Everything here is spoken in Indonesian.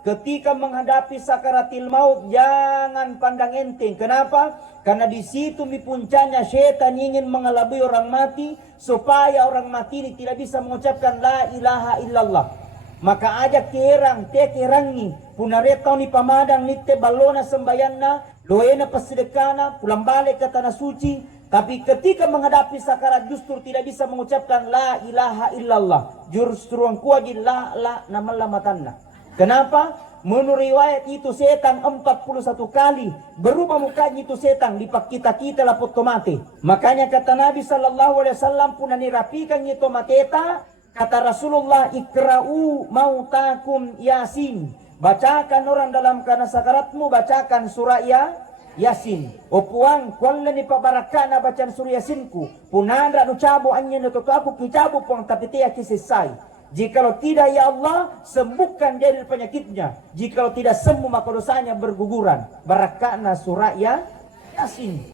ketika menghadapi sakaratil maut jangan pandang enteng. Kenapa? Karena di situ di puncaknya setan ingin mengelabui orang mati supaya orang mati ini tidak bisa mengucapkan la ilaha illallah. Maka ajak kerang, te kerangi, punaretau ni pamadang ni te balona sembayanna, doena pasedekana, pulang balik ke tanah suci. Tapi ketika menghadapi sakarat justru tidak bisa mengucapkan la ilaha illallah. Justru ang kuwagi la nama lamatanna. Kenapa? Menurut riwayat itu setan 41 kali berubah mukanya itu setan lipat kita lapot tomate. Makanya kata Nabi SAW pun nirapikan itu mateta. Kata Rasulullah, ikra'u mautakum yasin. Bacakan orang dalam kana sakaratmu, bacakan surah Yasin. O puang kuala ni pabarakana bacaan surah Yasinku. Punandra no cabo anya no aku kicabo puang tapitea kisisay. Jikalau tidak, ya Allah, sembuhkan dia dari penyakitnya. Jikalau tidak sembuh, maka dosanya berguguran. Barakana surah Yasin.